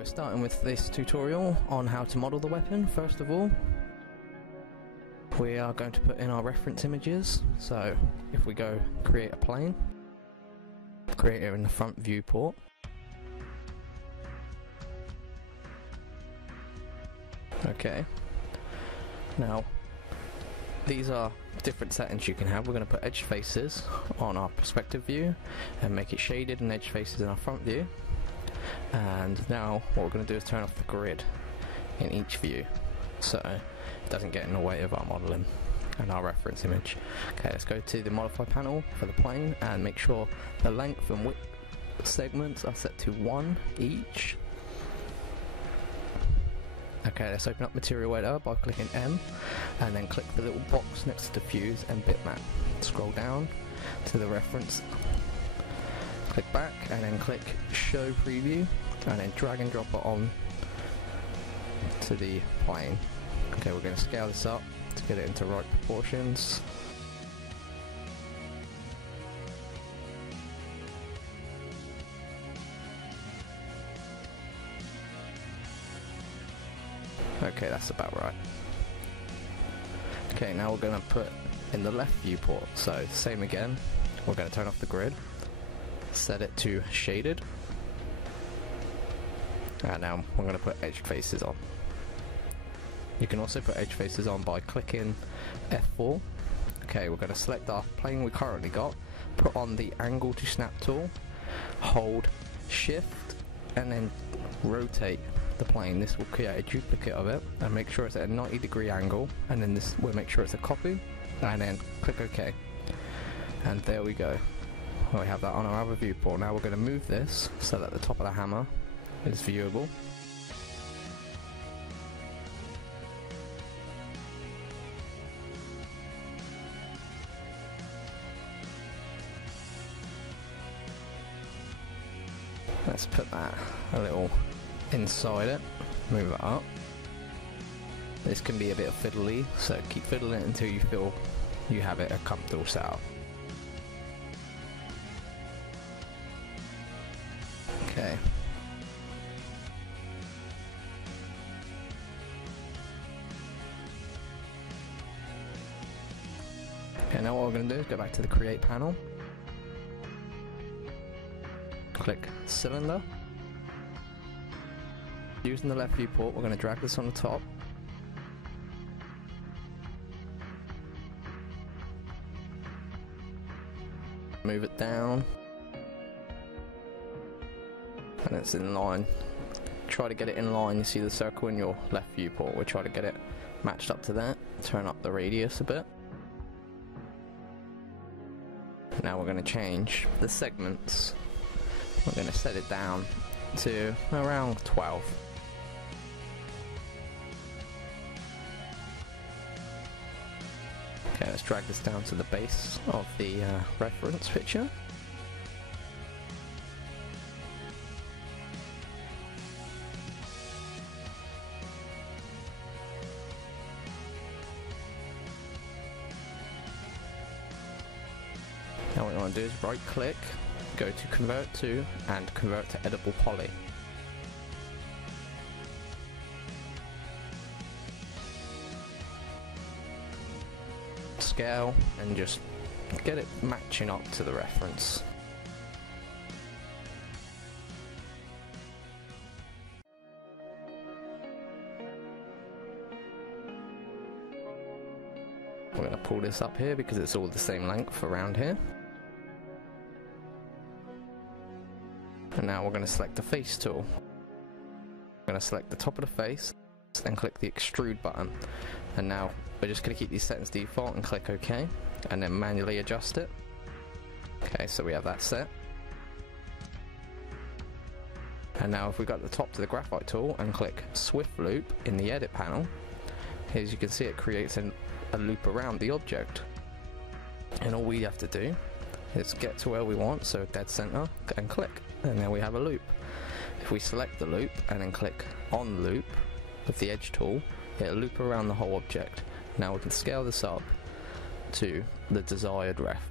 we're starting with this tutorial on how to model the weapon. First of all, we are going to put in our reference images. So if we go create a plane, create it in the front viewport. Okay, now these are different settings you can have. We're going to put edge faces on our perspective view and make it shaded, and edge faces in our front view. And now what we're going to do is turn off the grid in each view so it doesn't get in the way of our modeling and our reference image. Okay, let's go to the modify panel for the plane and make sure the length and width segments are set to 1 each. Okay, let's open up material editor by clicking M and then click the little box next to diffuse and bitmap. Scroll down to the reference, click back and then click show preview and then drag and drop it on to the plane. Okay, we're going to scale this up to get it into right proportions. Okay, that's about right. Okay, now we're going to put in the left viewport, so same again, we're going to turn off the grid, set it to shaded, and now we're going to put edge faces on. You can also put edge faces on by clicking F4. Okay, we're going to select our plane we currently got, put on the angle to snap tool, hold shift and then rotate the plane. This will create a duplicate of it and make sure it's at a 90-degree angle, and then this will make sure it's a copy, and then click OK. And there we go. We have that on our other viewport. Now we're going to move this so that the top of the hammer is viewable. Let's put that a little inside it, move it up. This can be a bit fiddly, so keep fiddling it until you feel you have it a comfortable setup. Okay. Okay, now what we're going to do is go back to the create panel, click cylinder. Using the left viewport, we're going to drag this on the top. Move it down. And it's in line. Try to get it in line. You see the circle in your left viewport. We'll try to get it matched up to that. Turn up the radius a bit. Now we're going to change the segments. We're going to set it down to around 12. Okay, let's drag this down to the base of the reference picture. Now what we want to do is right click, go to convert to, and convert to editable poly. Scale and just get it matching up to the reference. We're going to pull this up here because it's all the same length around here. And now we're going to select the face tool. We're going to select the top of the face, then click the extrude button. And now we're just going to keep these settings default and click OK, and then manually adjust it. Okay, so we have that set. And now if we go to the top to the graphite tool and click Swift Loop in the edit panel, as you can see it creates a loop around the object. And all we have to do is get to where we want, so dead center, and click, and there we have a loop. If we select the loop and then click on loop with the edge tool, it'll loop around the whole object. Now we can scale this up to the desired ref.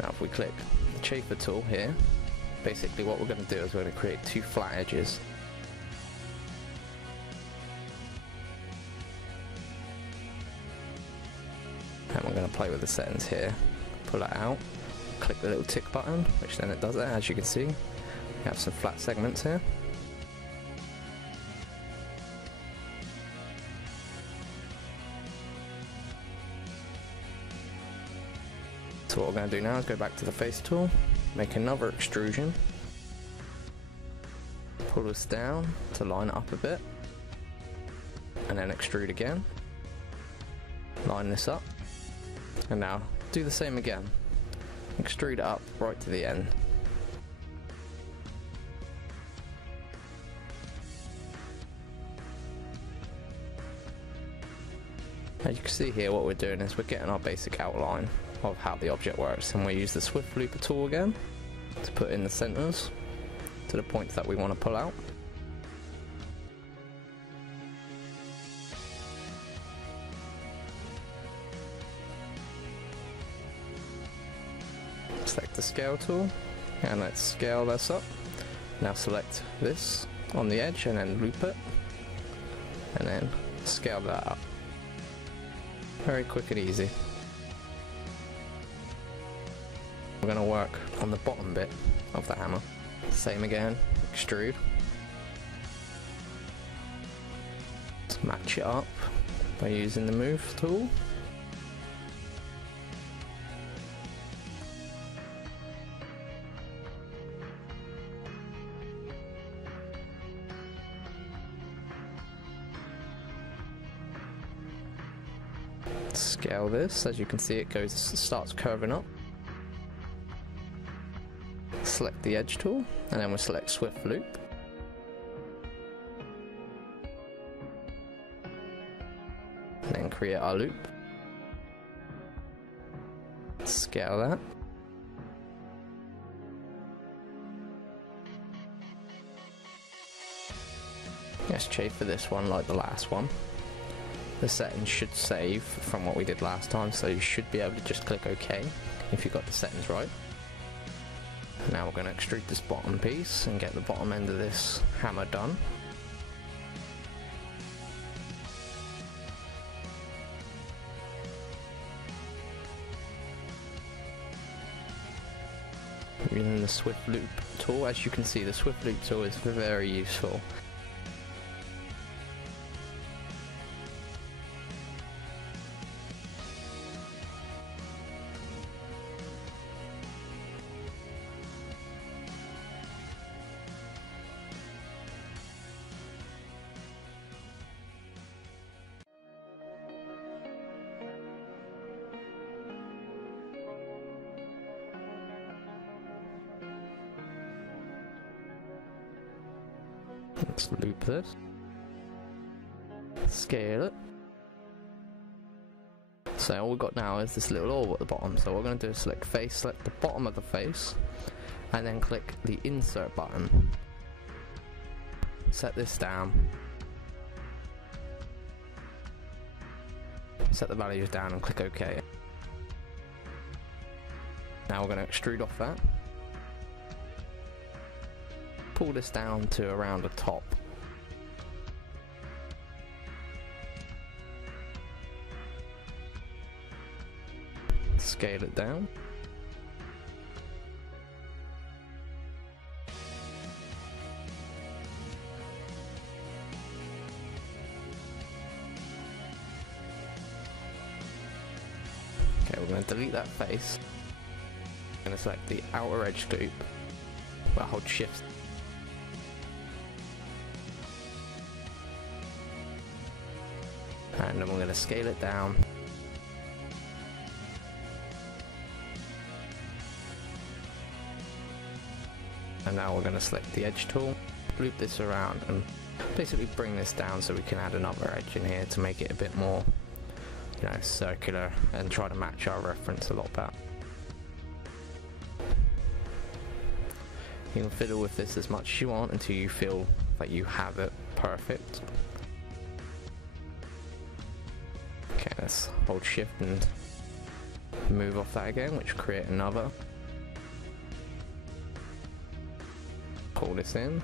Now if we click the chamfer tool here Basically what we're going to do is we're going to create two flat edges. And we're going to play with the settings here. Pull it out, click the little tick button, which then it does it, as you can see. We have some flat segments here. So what we're going to do now is go back to the face tool, make another extrusion, pull this down to line it up a bit, and then extrude again, line this up, and now do the same again, extrude it up right to the end. As you can see here, what we're doing is we're getting our basic outline of how the object works, and we use the swift looper tool again to put in the centers to the points that we want to pull out. Select the scale tool and let's scale this up. Now select this on the edge and then loop it and then scale that up. Very quick and easy. We're going to work on the bottom bit of the hammer. Same again, extrude. Let's match it up by using the move tool. Scale this, as you can see it starts curving up. Select the edge tool and then we'll select swift loop. And then create our loop. Scale that. Let's chafe for this one like the last one. The settings should save from what we did last time, so you should be able to just click OK if you got the settings right. Now we're going to extrude this bottom piece and get the bottom end of this hammer done. Using the swift loop tool, as you can see the swift loop tool is very useful. Let's loop this, scale it. So all we've got now is this little orb at the bottom, so what we're going to do is select face, select the bottom of the face, and then click the insert button. Set this down, set the values down and click OK. Now we're going to extrude off that. Pull this down to around the top. Scale it down. Okay, we're going to delete that face. I'm going to select the outer edge loop. Well, hold shift. And then we're going to scale it down. And now we're going to select the edge tool, loop this around and basically bring this down so we can add another edge in here to make it a bit more, circular and try to match our reference a lot better. You can fiddle with this as much as you want until you feel like you have it perfect. Okay, let's hold shift and move off that again, which will create another. pull this in.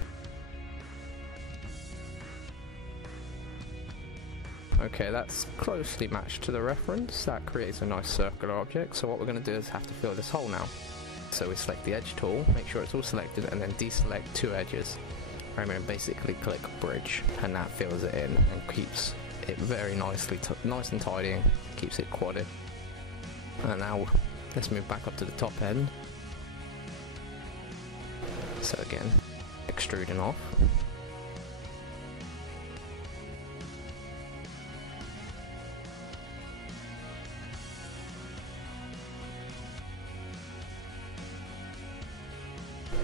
Okay, that's closely matched to the reference. That creates a nice circular object. So what we're going to do is have to fill this hole now. So we select the edge tool, make sure it's all selected, and then deselect two edges. I'm going to basically click bridge, and that fills it in and keeps it very nicely, nice and tidy, and keeps it quadded. And now let's move back up to the top end. So again, extruding off.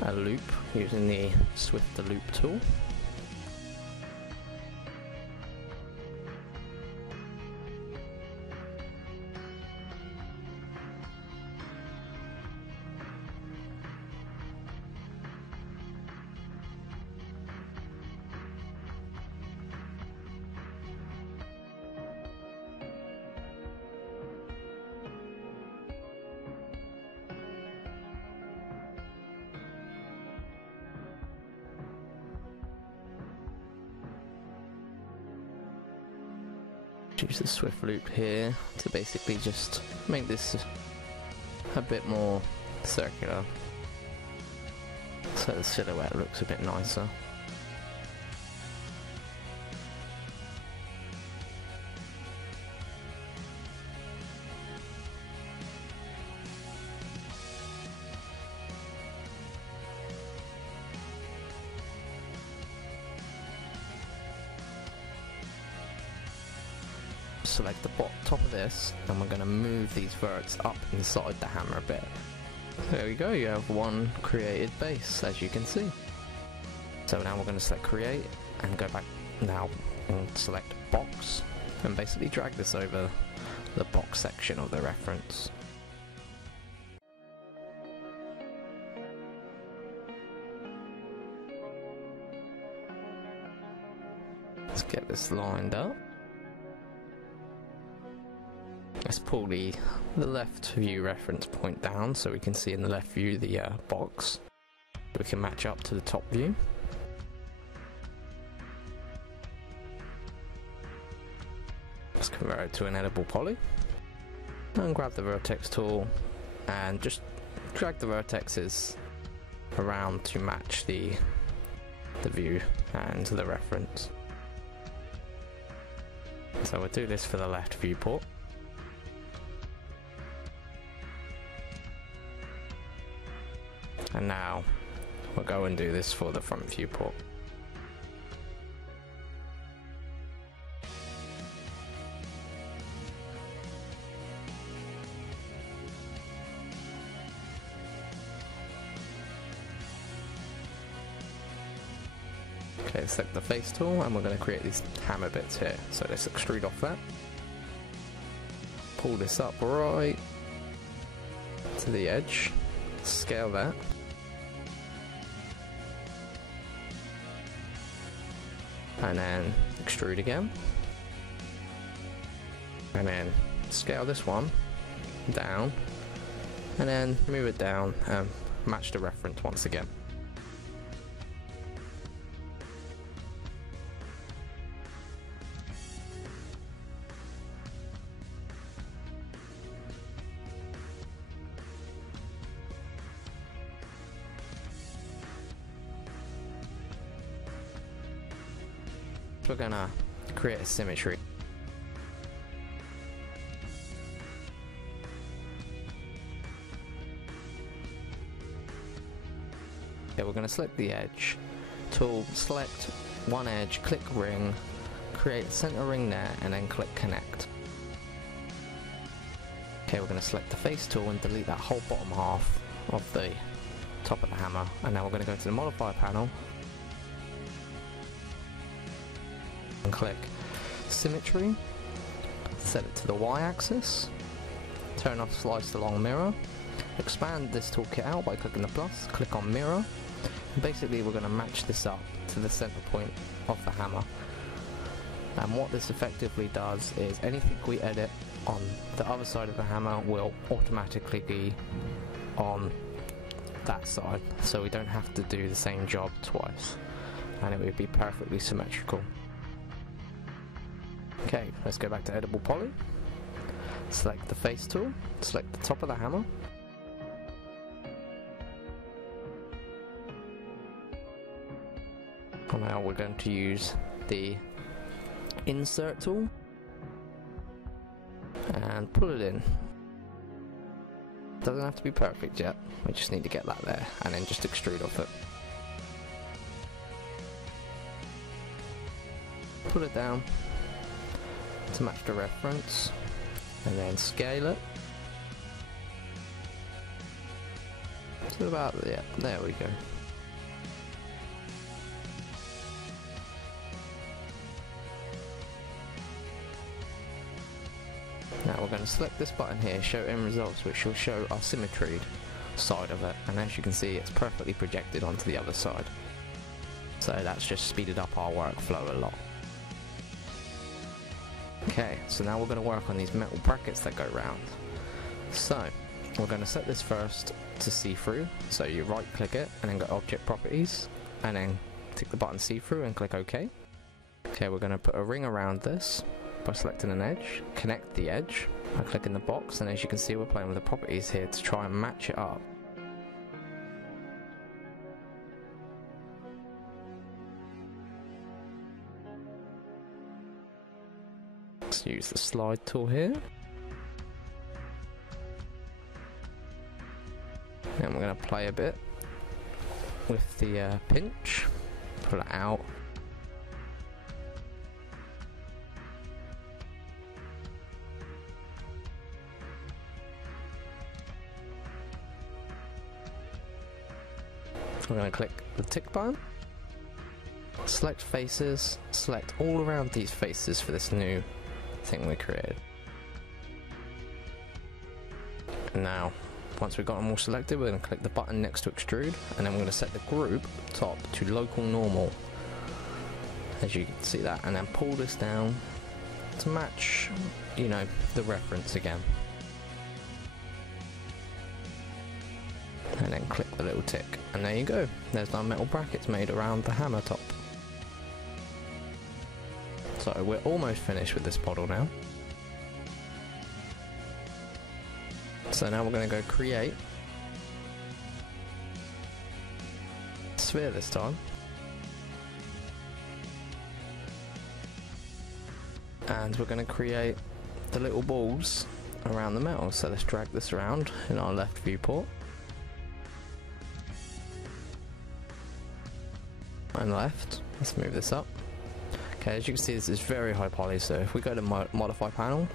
A loop using the Swift to Loop tool. Use the Swift loop here to basically just make this a bit more circular, so the silhouette looks a bit nicer. Select the top of this, and we're going to move these verts up inside the hammer a bit. There we go, you have one created base, as you can see. So now we're going to select create and go back now and select box, and basically drag this over the box section of the reference. Let's get this lined up. Let's pull the left view reference point down so we can see in the left view the box. We can match up to the top view. Let's convert it to an editable poly. And grab the vertex tool and just drag the vertexes around to match the view and the reference. So we'll do this for the left viewport. And now we'll go and do this for the front viewport. Okay, select the face tool, and we're going to create these hammer bits here. So let's extrude off that. Pull this up right to the edge. Scale that. And then extrude again, and then scale this one down, and then move it down and match the reference once again. We're gonna create a symmetry. Okay, we're gonna select the edge tool, select one edge, click ring, create a center ring there, and then click connect. Okay, we're gonna select the face tool and delete that whole bottom half of the top of the hammer, and now we're gonna go to the modifier panel and click symmetry, set it to the y-axis, turn off slice along mirror, expand this toolkit out by clicking the plus, click on mirror, and basically we're going to match this up to the center point of the hammer. And what this effectively does is anything we edit on the other side of the hammer will automatically be on that side, so we don't have to do the same job twice, and it would be perfectly symmetrical. Okay, let's go back to Edible Poly, select the face tool, select the top of the hammer, and now we're going to use the insert tool and pull it in. Doesn't have to be perfect yet, we just need to get that there, and then just extrude off it. Pull it down to match the reference, and then scale it to about, yeah, there we go. Now we're going to select this button here, show end results, which will show our symmetry side of it, and as you can see it's perfectly projected onto the other side. So that's just speeded up our workflow a lot. Okay, so now we're going to work on these metal brackets that go round. So we're going to set this first to see-through, so you right click it and then go object properties, and then tick the button see-through and click OK. Okay, we're going to put a ring around this by selecting an edge, connect the edge by clicking the box, and as you can see we're playing with the properties here to try and match it up. Let's use the slide tool here, and we're going to play a bit with the pinch, pull it out. We're going to click the tick button, select faces, select all around these faces for this new thing we created. And now, once we've got them all selected, we're going to click the button next to extrude, and then we're going to set the group top to local normal, as you can see that, and then pull this down to match, you know, the reference again. And then click the little tick, and there you go, there's our metal brackets made around the hammer top. So we're almost finished with this model now. So now we're going to go create sphere this time, and we're going to create the little balls around the metal. So let's drag this around in our left viewport and left. Let's move this up. Okay, as you can see this is very high poly, so if we go to modify panel,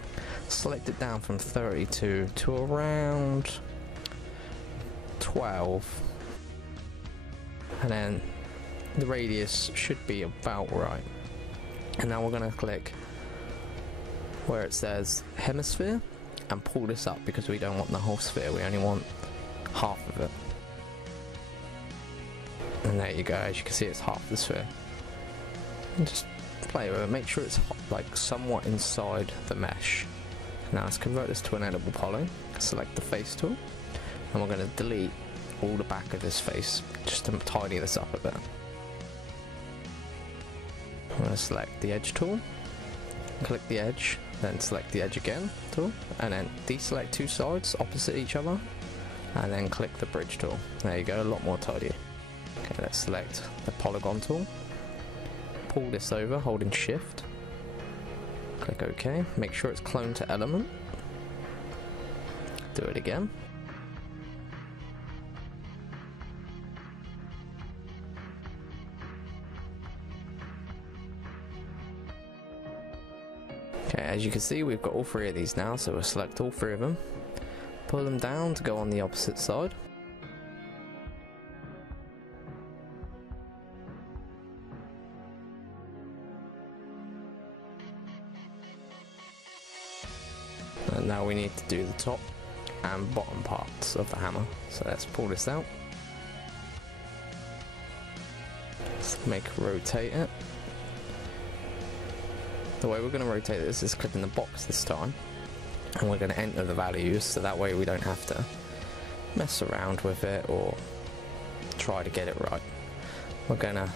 select it down from 32 to around 12, and then the radius should be about right. And now we're going to click where it says hemisphere and pull this up, because we don't want the whole sphere, we only want half of it. And there you go, as you can see it's half the sphere. And just play with it, make sure it's like somewhat inside the mesh. Now let's convert this to an edible poly, select the face tool, and we're going to delete all the back of this face just to tidy this up a bit. I'm going to select the edge tool, click the edge, then select the edge again tool, and then deselect two sides opposite each other, and then click the bridge tool. There you go, a lot more tidy. Okay, let's select the polygon tool, pull this over holding shift, click OK, make sure it's cloned to element, do it again, okay, as you can see we've got all three of these now, so we'll select all three of them, pull them down to go on the opposite side. And now we need to do the top and bottom parts of the hammer. So let's pull this out. Let's rotate it. The way we're going to rotate this is clicking the box this time, and we're going to enter the values, so that way we don't have to mess around with it or try to get it right. We're gonna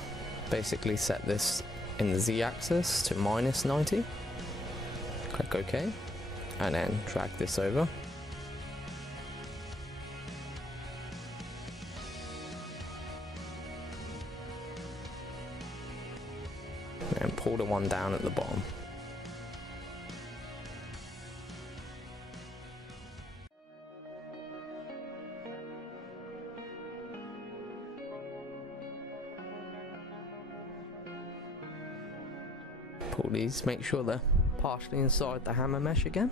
basically set this in the Z-axis to -90. Click OK, and then drag this over. And pull the one down at the bottom. Pull these, make sure they're partially inside the hammer mesh again.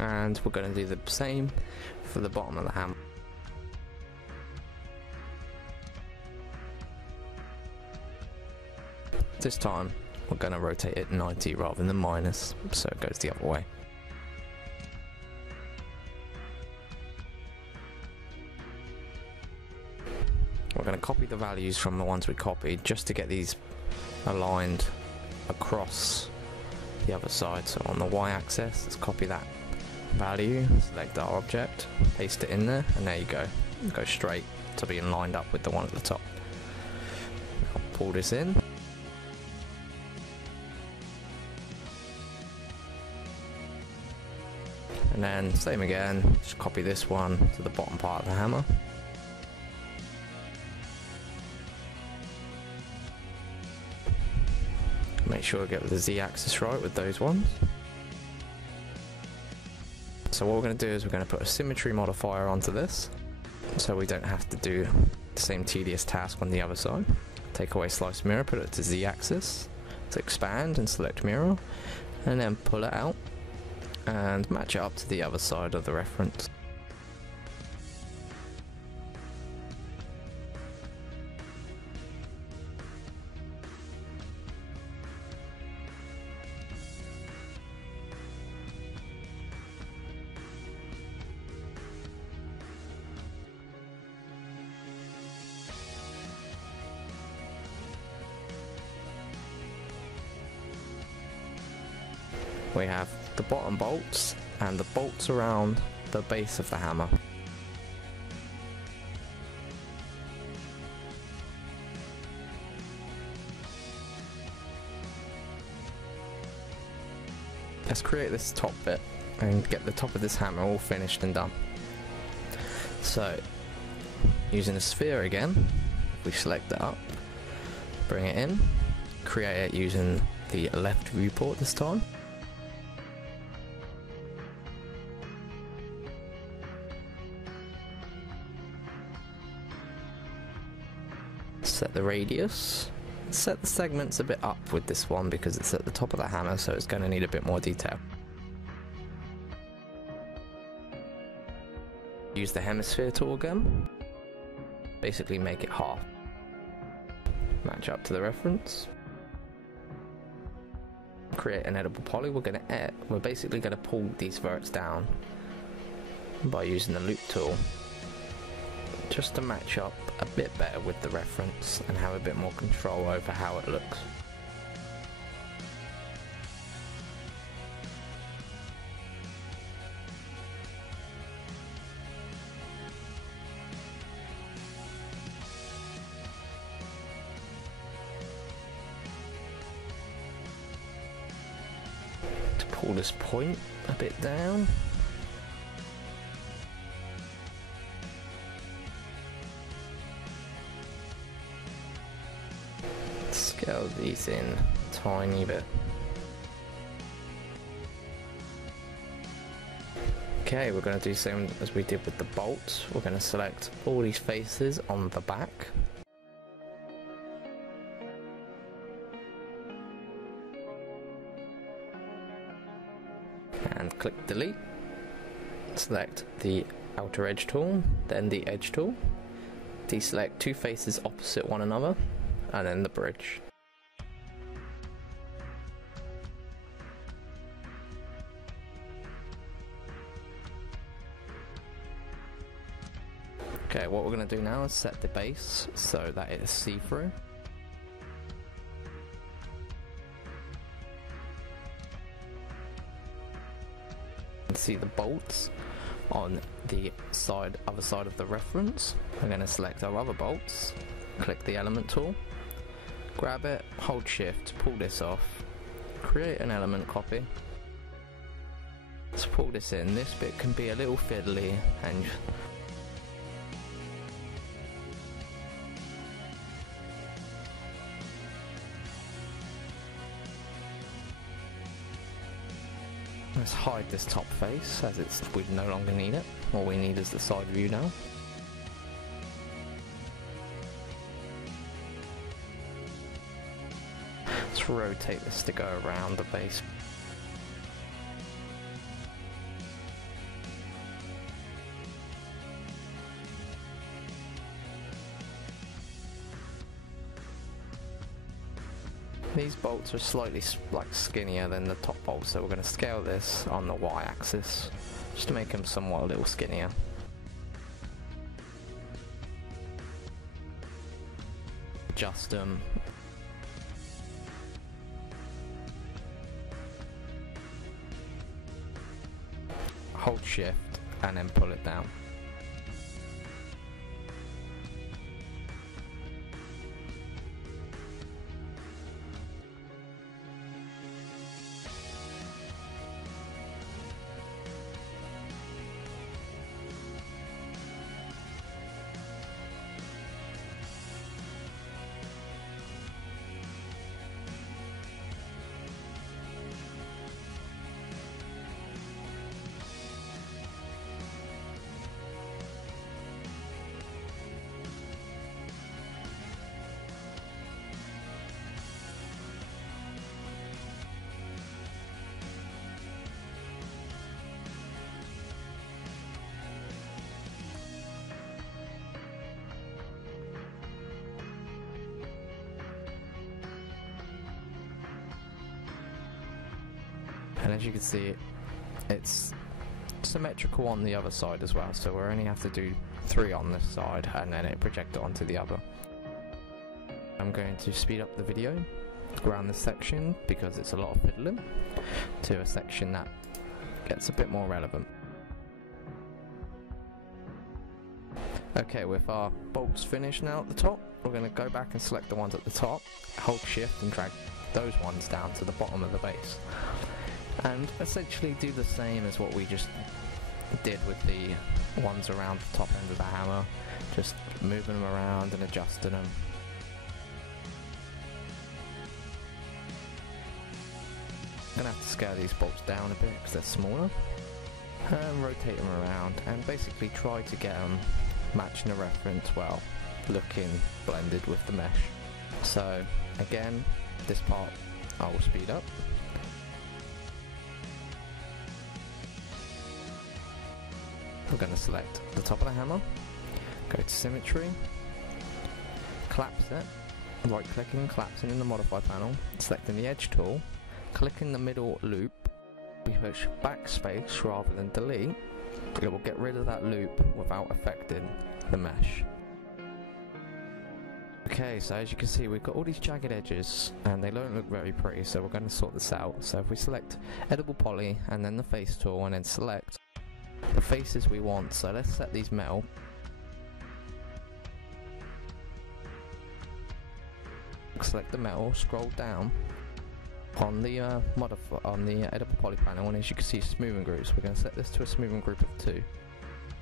And we're going to do the same for the bottom of the hammer. This time we're going to rotate it 90 rather than minus, so it goes the other way. We're going to copy the values from the ones we copied just to get these aligned across the other side. So on the y-axis, let's copy that value, select our object, paste it in there, and there you go. Go straight to being lined up with the one at the top. Now pull this in. And then same again, just copy this one to the bottom part of the hammer. Make sure we get the Z-axis right with those ones. So what we're going to do is we're going to put a symmetry modifier onto this, so we don't have to do the same tedious task on the other side. Take away slice mirror, put it to Z-axis, to expand and select mirror, and then pull it out and match it up to the other side of the reference. We have the bottom bolts and the bolts around the base of the hammer. Let's create this top bit and get the top of this hammer all finished and done. So, using a sphere again, we select it up, bring it in, create it using the left viewport this time. Set the radius, set the segments a bit up with this one because it's at the top of the hammer, so it's going to need a bit more detail. Use the hemisphere tool again, basically make it half. Match up to the reference. Create an editable poly. We're basically going to pull these verts down by using the loop tool, just to match up a bit better with the reference and have a bit more control over how it looks. To pull this point a bit down. Scale these in a tiny bit. Okay, we're going to do the same as we did with the bolts. We're going to select all these faces on the back. And click delete. Select the outer edge tool, then the edge tool. Deselect two faces opposite one another, and then the bridge. Okay, what we're going to do now is set the base so that it is see-through. See the bolts on the other side of the reference. I'm going to select our other bolts, click the element tool, grab it, hold shift, pull this off, create an element copy. Let's pull this in. This bit can be a little fiddly and let's hide this top face as we no longer need it. All we need is the side view now. Let's rotate this to go around the base. These bolts are slightly skinnier than the top bolts, so we're going to scale this on the y-axis just to make them somewhat a little skinnier. Adjust them. Hold shift and then pull it down. And as you can see, it's symmetrical on the other side as well, so we only have to do 3 on this side and then it project it onto the other. I'm going to speed up the video around this section because it's a lot of fiddling to a section that gets a bit more relevant. Okay, with our bolts finished now at the top, we're going to go back and select the ones at the top, hold shift and drag those ones down to the bottom of the base. And essentially do the same as what we just did with the ones around the top end of the hammer, just moving them around and adjusting them. I'm going to have to scale these bolts down a bit because they're smaller, and rotate them around and basically try to get them matching the reference while looking blended with the mesh. So again, this part I will speed up. We're going to select the top of the hammer, go to symmetry, collapse it, right clicking, collapsing in the modify panel, selecting the edge tool, clicking the middle loop, we push backspace rather than delete, it will get rid of that loop without affecting the mesh. Okay, so as you can see we've got all these jagged edges and they don't look very pretty, so we're going to sort this out. So if we select edible poly and then the face tool and then select the faces we want, so let's set these metal. Select the metal, scroll down on the edible poly panel, and as you can see smoothing groups, we're going to set this to a smoothing group of 2.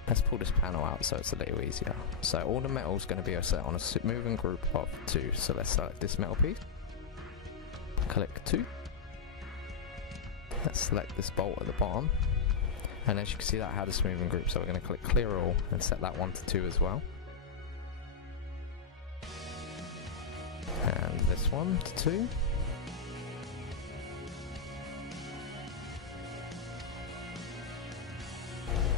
Let's pull this panel out so it's a little easier. So all the metal is going to be set on a smoothing group of 2, so let's select this metal piece, click 2, let's select this bolt at the bottom. And as you can see that had a smoothing group, so we're going to click clear all and set that one to 2 as well. And this one to 2.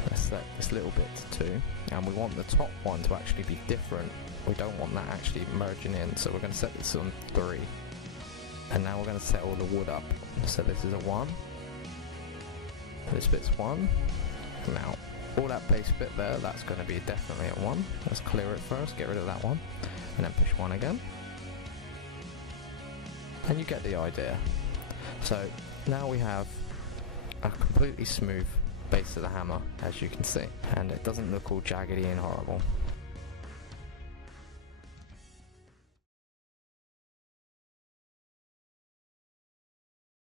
Let's select this little bit to 2. And we want the top one to actually be different. We don't want that actually merging in, so we're going to set this on 3. And now we're going to set all the wood up. So this is a 1. This bit's 1. Now all that base bit there, that's going to be definitely at 1. Let's clear it first, get rid of that one, and then push 1 again. And you get the idea. So now we have a completely smooth base of the hammer, as you can see, and it doesn't look all jaggedy and horrible.